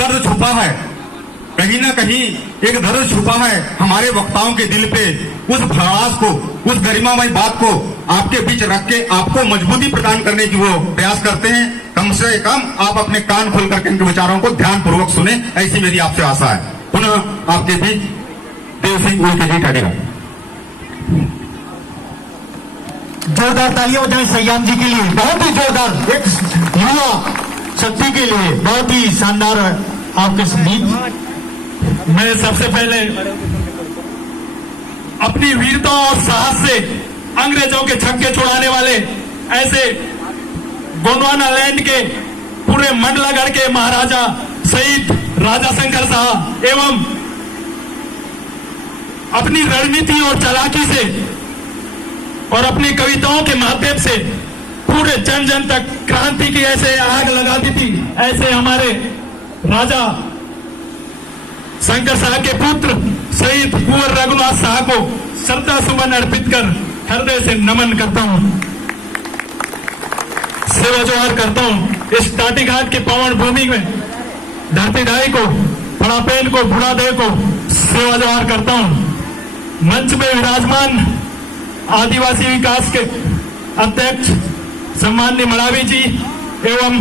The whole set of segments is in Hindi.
दर्द छुपा है, कहीं ना कहीं एक दर्द छुपा है हमारे वक्ताओं के दिल पे। उस भड़ास को, उस गरिमामय बात को आपके बीच रख के आपको मजबूती प्रदान करने की वो प्रयास करते हैं। कम से कम आप अपने कान खोल करके इनके विचारों को ध्यानपूर्वक सुने, ऐसी मेरी आपसे आशा है। पुनः आपके बीच देव सिंह उइके जी ठहरेगा। जोरदार तालियां बजाएं सयाम जी के लिए, बहुत ही जोरदार, एक युवा शक्ति के लिए बहुत ही शानदार आपके संगीत। मैं सबसे पहले अपनी वीरता और साहस से अंग्रेजों के छक्के छुड़ाने वाले ऐसे गोंडवाना लैंड के पूरे मंडलागढ़ के महाराजा शहीद राजा शंकर साहब एवं अपनी रणनीति और चालाकी से और अपनी कविताओं के माध्यम से पूरे जन जन तक क्रांति की ऐसे आग लगाती थी, ऐसे हमारे राजा शंकर साहब के पुत्र शहीद कुंवर रघुनाथ साहब को श्रद्धा सुमन अर्पित कर हृदय से नमन करता हूं, सेवा जोहार करता हूं। इस टाटी घाट की पावन भूमि में धरती दाई को, फड़ापेन को, बुढ़ादेव को सेवा जोहार करता हूं। मंच में विराजमान आदिवासी विकास के अध्यक्ष सम्माननीय मड़ावी जी एवं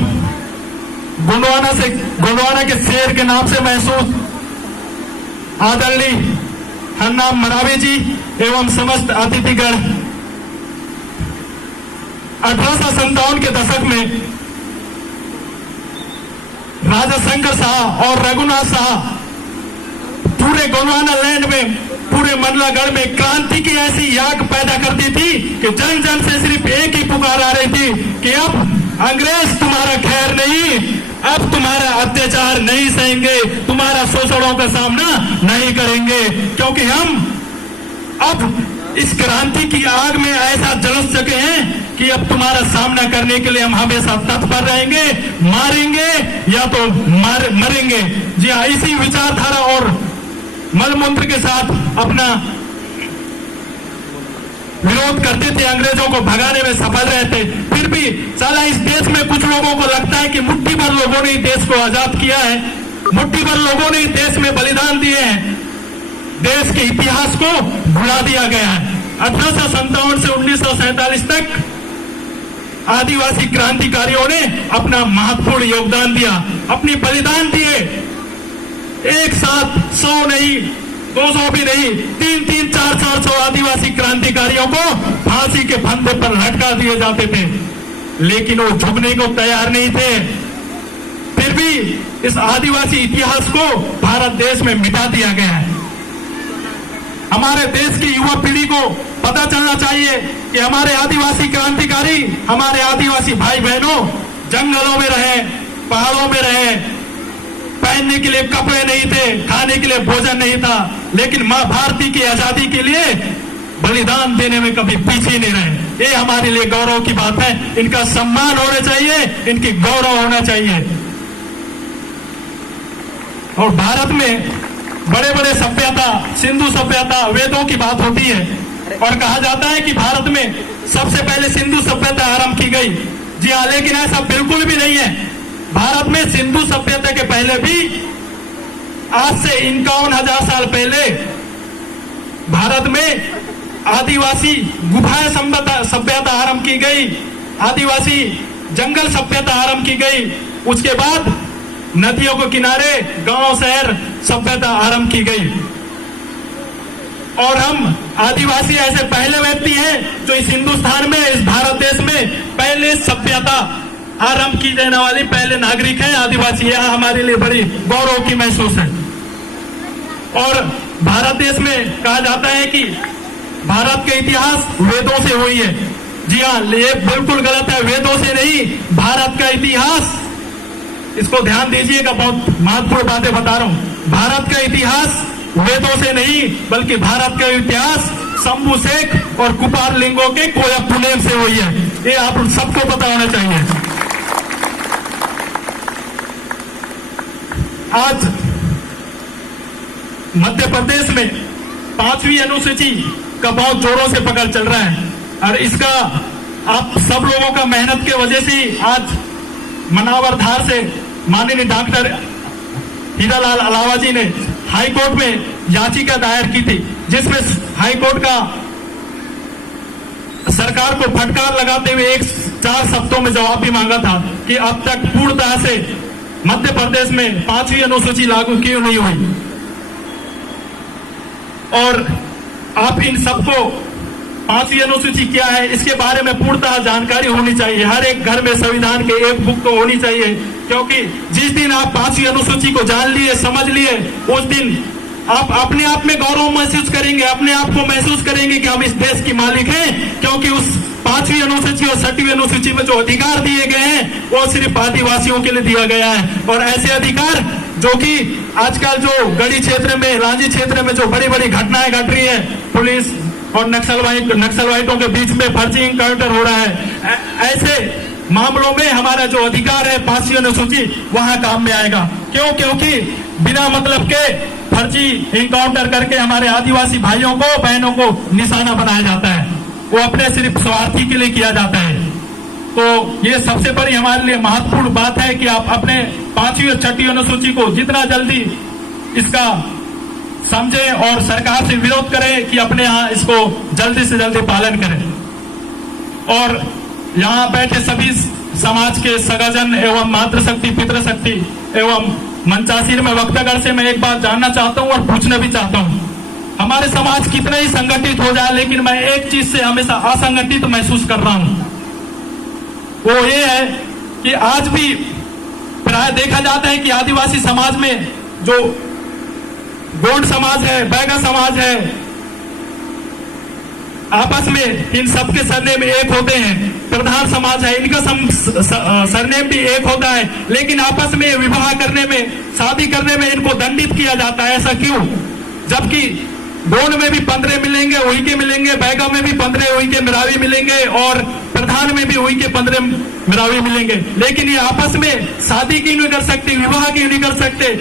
गोंडवाना के शेर के नाम से महसूस आदरणीय हरनाम मरावी जी एवं समस्त अतिथिगण, 1857 के दशक में राजा शंकर साहब और रघुनाथ साहब पूरे गोंडवाना लैंड में, पूरे मंडलागढ़ में क्रांति की ऐसी आग पैदा करती थी कि जन जन से सिर्फ एक ही पुकार आ रही थी कि अब अंग्रेज तुम्हारा खैर नहीं, अब तुम्हारा अत्याचार नहीं सहेंगे, तुम्हारा शोषणों का सामना नहीं करेंगे, क्योंकि हम अब इस क्रांति की आग में ऐसा जलस चुके हैं कि अब तुम्हारा सामना करने के लिए हम हमेशा तत्पर रहेंगे, मारेंगे या तो मरेंगे। जी हाँ, इसी विचारधारा और मलमूत्र के साथ अपना विरोध करते थे, अंग्रेजों को भगाने में सफल रहे थे। फिर भी साला इस देश में कुछ लोगों को लगता है कि मुट्ठी भर लोगों ने देश को आजाद किया है, मुट्ठी भर लोगों ने देश में बलिदान दिए हैं, देश के इतिहास को भुला दिया गया है। 1857 से 1947 तक आदिवासी क्रांतिकारियों ने अपना महत्वपूर्ण योगदान दिया, अपनी बलिदान दिए। एक साथ 100 नहीं, 200 भी नहीं, 300, 400 आदिवासी क्रांतिकारियों को फांसी के फंदे पर लटका दिए जाते थे, लेकिन वो झुकने को तैयार नहीं थे। फिर भी इस आदिवासी इतिहास को भारत देश में मिटा दिया गया है। हमारे देश की युवा पीढ़ी को पता चलना चाहिए कि हमारे आदिवासी क्रांतिकारी, हमारे आदिवासी भाई बहनों जंगलों में रहे, पहाड़ों में रहे, पहनने के लिए कपड़े नहीं थे, खाने के लिए भोजन नहीं था, लेकिन मां भारती की आजादी के लिए बलिदान देने में कभी पीछे नहीं रहे। ये हमारे लिए गौरव की बात है। इनका सम्मान होना चाहिए, इनकी गौरव होना चाहिए। और भारत में बड़े बड़े सभ्यता, सिंधु सभ्यता, वेदों की बात होती है और कहा जाता है कि भारत में सबसे पहले सिंधु सभ्यता आरंभ की गई। जी हाँ, लेकिन ऐसा बिल्कुल भी नहीं है। भारत में सिंधु सभ्यता के पहले भी, आज से 51,000 साल पहले भारत में आदिवासी गुफाएं सभ्यता आरंभ की गई, आदिवासी जंगल सभ्यता आरंभ की गई। उसके बाद नदियों के किनारे गांव शहर सभ्यता आरंभ की गई। और हम आदिवासी ऐसे पहले व्यक्ति हैं जो इस हिंदुस्तान में, इस भारत देश में पहले सभ्यता आरंभ की जाने वाली पहले नागरिक हैं आदिवासी। यह हमारे लिए बड़ी गौरव की महसूस है। और भारत देश में कहा जाता है कि भारत का इतिहास वेदों से हुई है। जी हाँ, ये बिल्कुल गलत है, वेदों से नहीं। भारत का इतिहास, इसको ध्यान दीजिएगा, बहुत महत्वपूर्ण बातें बता रहा हूं। भारत का इतिहास वेदों से नहीं, बल्कि भारत का इतिहास शंभू शेख और कुपार लिंगों के कोया पुनेम से हुई है। ये आप सबको पता होना चाहिए। आज मध्य प्रदेश में 5वीं अनुसूची का बहुत जोरों से पकड़ चल रहा है और इसका आप सब लोगों का मेहनत के वजह से आज मनावर धार से माननीय डॉक्टर हीरालाल अलावा ने हाई कोर्ट में याचिका दायर की थी, जिसमें हाई कोर्ट का सरकार को फटकार लगाते हुए 4 हफ्तों में जवाब भी मांगा था कि अब तक पूर्णतः से मध्य प्रदेश में 5वीं अनुसूची लागू क्यों नहीं हुई। और आप इन सबको 5वीं अनुसूची क्या है इसके बारे में पूर्णतः जानकारी होनी चाहिए। हर एक घर में संविधान के एक बुक तो होनी चाहिए, क्योंकि जिस दिन आप 5वीं अनुसूची को जान लिए, समझ लिए, उस दिन आप अपने आप में गौरव महसूस करेंगे, अपने आप को महसूस करेंगे कि हम इस देश की मालिक हैं, क्योंकि उस 5वीं अनुसूची और 6वीं अनुसूची में जो अधिकार दिए गए हैं वो सिर्फ आदिवासियों के लिए दिया गया है। और ऐसे अधिकार जो कि आजकल जो गढ़ी क्षेत्र में, रांची क्षेत्र में जो बड़ी बड़ी घटनाएं घट रही है, पुलिस और नक्सलवाइटों के बीच में फर्जी इनकाउंटर हो रहा है, ऐसे मामलों में हमारा जो अधिकार है 5वीं अनुसूची वहां काम में आएगा। क्यों? क्योंकि बिना मतलब के फर्जी इनकाउंटर करके हमारे आदिवासी भाइयों को, बहनों को निशाना बनाया जाता है, वो अपने सिर्फ स्वार्थी के लिए किया जाता है। तो ये सबसे बड़ी हमारे लिए महत्वपूर्ण बात है कि आप अपने 5वीं और 6वीं अनुसूची को जितना जल्दी इसका समझें और सरकार से विरोध करें कि अपने यहाँ इसको जल्दी से जल्दी पालन करें। और यहाँ बैठे सभी समाज के सगाजन एवं मातृशक्ति, पितृशक्ति एवं मंचासीर में वक्तागण से मैं एक बात जानना चाहता हूँ और पूछना भी चाहता हूँ। हमारे समाज कितना ही संगठित हो जाए, लेकिन मैं एक चीज से हमेशा असंगठित महसूस कर रहा हूँ, वो ये है कि आज भी प्राय देखा जाता है कि आदिवासी समाज में जो गोंड समाज है, बैगा समाज है, आपस में इन सबके सरनेम एक होते हैं। प्रधान समाज है, इनका सरनेम भी एक होता है, लेकिन आपस में विवाह करने में, शादी करने में इनको दंडित किया जाता है। ऐसा क्यों? जबकि गोंड में भी 15 मिलेंगे, वही के मिलेंगे, बैगा में भी 15 वही के मिरावी मिलेंगे और प्रधान में भी वही के 15 मिरावी मिलेंगे, लेकिन ये आपस में शादी क्यों नहीं कर सकते, विवाह क्यों नहीं कर सकते?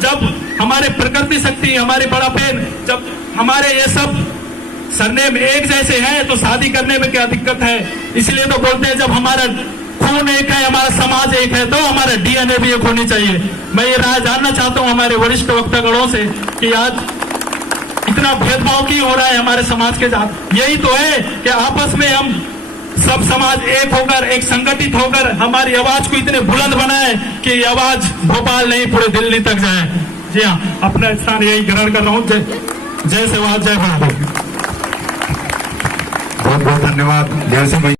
जब हमारे प्रकृति शक्ति, हमारे बड़ा बहन, जब हमारे ये सब सरनेम एक जैसे हैं तो शादी करने में क्या दिक्कत है? इसलिए तो बोलते हैं जब हमारा खून एक है, हमारा समाज एक है, तो हमारा डीएनए भी एक होनी चाहिए। मैं ये राय जानना चाहता हूँ हमारे वरिष्ठ वक्तागणों से कि आज इतना भेदभाव क्यों हो रहा है हमारे समाज के साथ? यही तो है कि आपस में हम सब समाज एक होकर, एक संगठित होकर हमारी आवाज को इतने बुलंद बनाए कि ये आवाज भोपाल नहीं पूरे दिल्ली तक जाए। जी हाँ, अपना स्थान यही ग्रहण कर रहा हूँ। जय सेवा, जय भारत। बहुत बहुत धन्यवाद जय सिंह भाई।